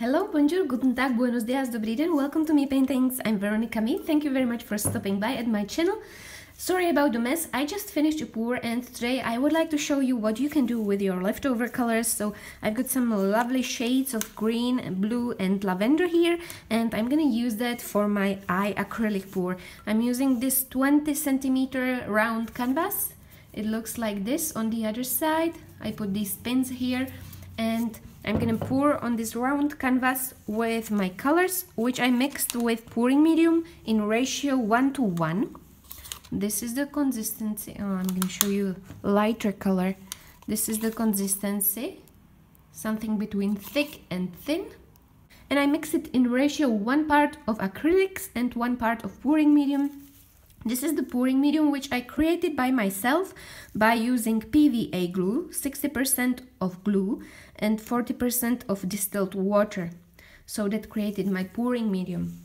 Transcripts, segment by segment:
Hello, bonjour, guten tag, buenos dias, dobrý den, welcome to me paintings. I'm Veronica Me. Thank you very much for stopping by at my channel. Sorry about the mess, I just finished a pour and today I would like to show you what you can do with your leftover colors. So I've got some lovely shades of green, blue and lavender here, and I'm gonna use that for my eye acrylic pour. I'm using this 20 centimeter round canvas. It looks like this on the other side. I put these pins here and I'm gonna pour on this round canvas with my colors, which I mixed with pouring medium in ratio 1:1. This is the consistency. Oh, I'm gonna show you lighter color. This is the consistency, something between thick and thin. And I mix it in ratio 1 part of acrylics and 1 part of pouring medium. This is the pouring medium which I created by myself by using PVA glue, 60% of glue and 40% of distilled water. So that created my pouring medium.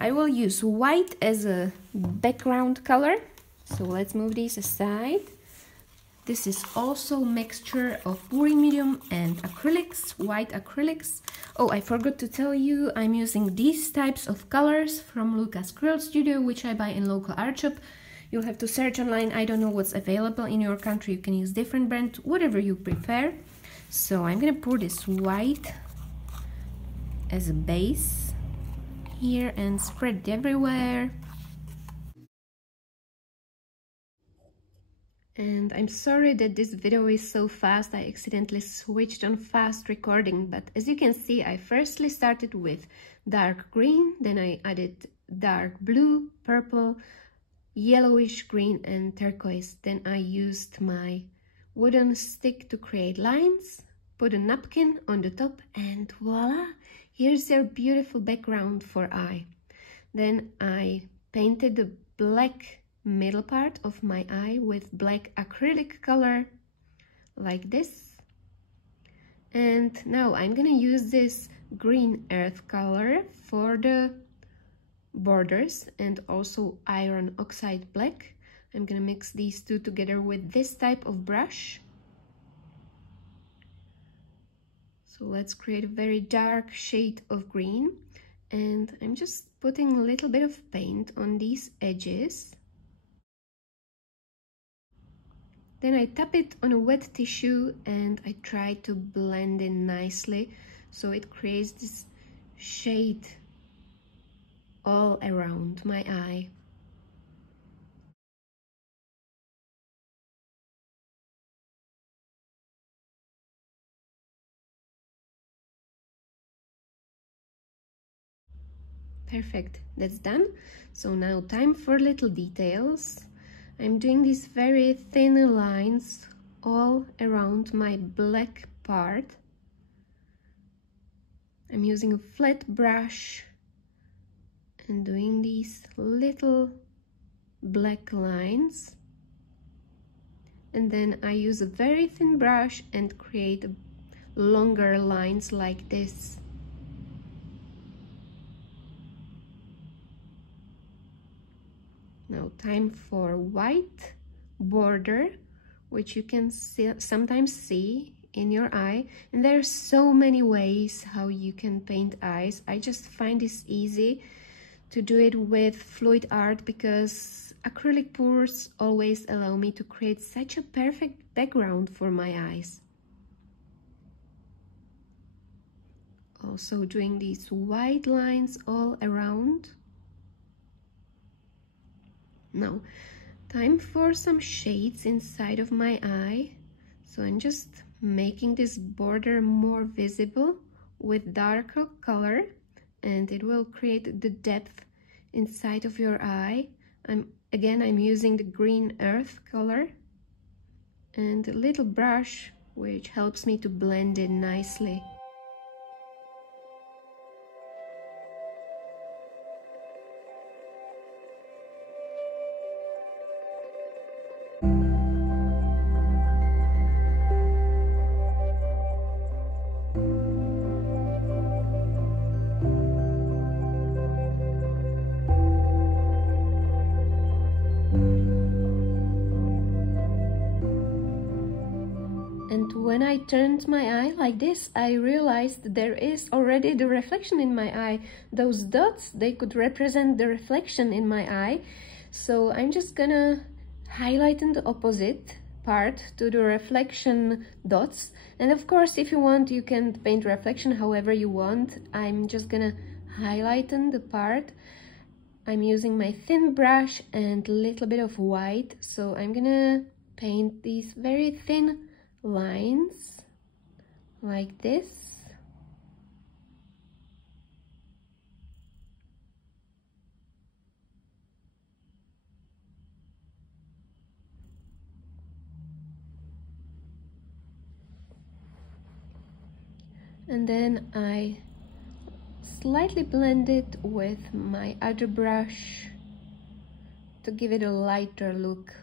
I will use white as a background color. So let's move these aside. This is also mixture of pouring medium and acrylics, white acrylics. Oh, I forgot to tell you, I'm using these types of colors from Lucas Quilt Studio, which I buy in local art shop. You'll have to search online. I don't know what's available in your country. You can use different brand, whatever you prefer. So I'm gonna pour this white as a base here and spread it everywhere. And I'm sorry that this video is so fast. I accidentally switched on fast recording, but as you can see, I firstly started with dark green, then I added dark blue, purple, yellowish green and turquoise. Then I used my wooden stick to create lines, put a napkin on the top, and voila! Here's your beautiful background for eye. Then I painted the black middle part of my eye with black acrylic color like this. And now I'm gonna use this green earth color for the borders and also iron oxide black. I'm gonna mix these two together with this type of brush. So let's create a very dark shade of green, and I'm just putting a little bit of paint on these edges. Then I tap it on a wet tissue and I try to blend in nicely so it creates this shade all around my eye. Perfect, that's done. So now time for little details. I'm doing these very thin lines all around my black part. I'm using a flat brush and doing these little black lines. And then I use a very thin brush and create longer lines like this. Now time for white border, which you can sometimes see in your eye. And there are so many ways how you can paint eyes. I just find this easy to do it with fluid art because acrylic pours always allow me to create such a perfect background for my eyes. Also doing these white lines all around. Now, time for some shades inside of my eye. So I'm just making this border more visible with darker color, and it will create the depth inside of your eye. I'm using the green earth color and a little brush which helps me to blend in nicely. when I turned my eye like this, I realized there is already the reflection in my eye. Those dots, they could represent the reflection in my eye. So I'm just gonna highlight in the opposite part to the reflection dots. And of course, if you want, you can paint reflection however you want. I'm just gonna highlight in the part. I'm using my thin brush and a little bit of white. So I'm gonna paint these very thin lines like this. And then I slightly blend it with my other brush to give it a lighter look.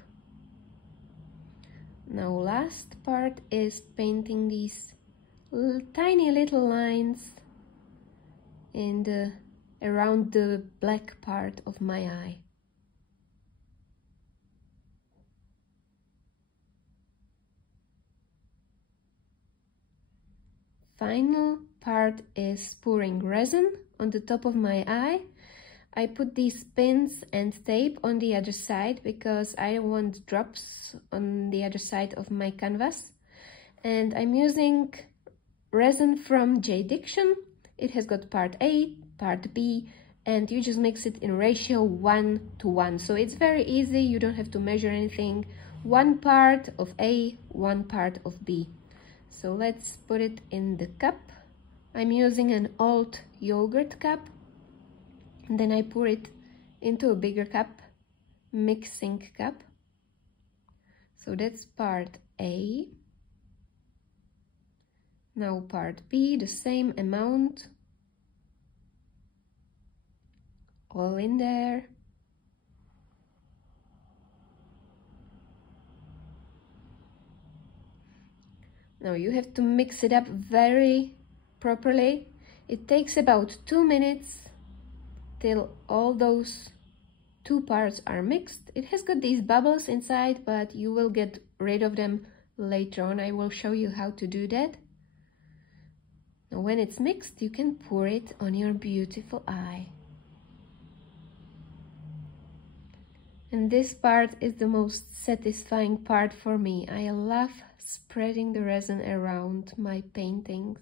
Now last part is painting these tiny little lines in around the black part of my eye. Final part is pouring resin on the top of my eye. I put these pins and tape on the other side because I don't want drops on the other side of my canvas. And I'm using resin from J. Diction. It has got part A, part B, and you just mix it in ratio 1:1. So it's very easy, you don't have to measure anything. 1 part of A, 1 part of B. So let's put it in the cup. I'm using an old yogurt cup. And then I pour it into a bigger cup, mixing cup. So that's part A. Now part B, the same amount. All in there. Now you have to mix it up very properly. It takes about 2 minutes till all those 2 parts are mixed. It has got these bubbles inside, but you will get rid of them later on. I will show you how to do that. Now when it's mixed, you can pour it on your beautiful eye. And this part is the most satisfying part for me. I love spreading the resin around my paintings.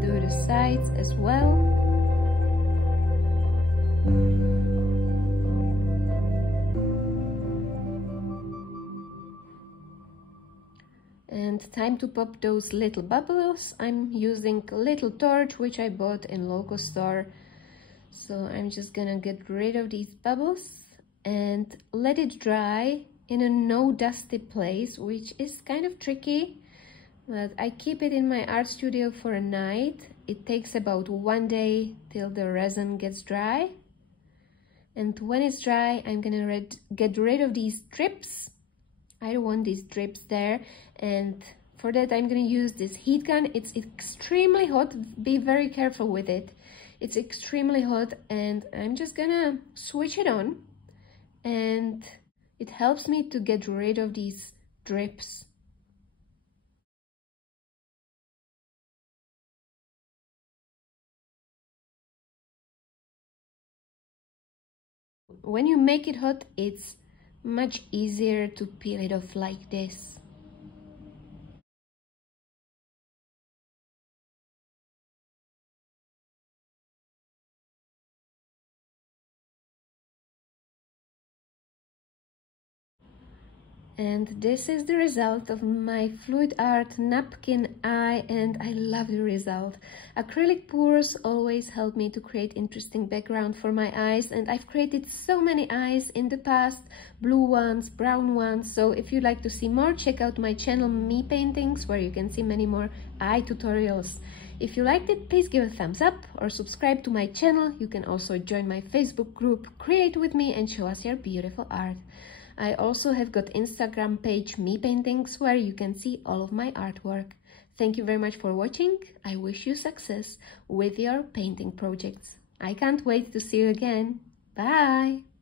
Do the sides as well. And time to pop those little bubbles. I'm using a little torch which I bought in local store. So I'm just gonna get rid of these bubbles and let it dry in a no dusty place, which is kind of tricky, but I keep it in my art studio for a night. It takes about 1 day till the resin gets dry. And when it's dry, I'm gonna get rid of these drips. I don't want these drips there, and for that I'm gonna use this heat gun. It's extremely hot, be very careful with it. It's extremely hot, and I'm just gonna switch it on, and it helps me to get rid of these drips. When you make it hot, it's much easier to peel it off like this. And this is the result of my fluid art napkin eye, and I love the result. Acrylic pours always help me to create interesting background for my eyes, and I've created so many eyes in the past, blue ones, brown ones. So if you'd like to see more, check out my channel Me Paintings, where you can see many more eye tutorials. If you liked it, please give a thumbs up or subscribe to my channel. You can also join my Facebook group, Create With Me, and show us your beautiful art. I also have got Instagram page Me Paintings where you can see all of my artwork. Thank you very much for watching. I wish you success with your painting projects. I can't wait to see you again. Bye!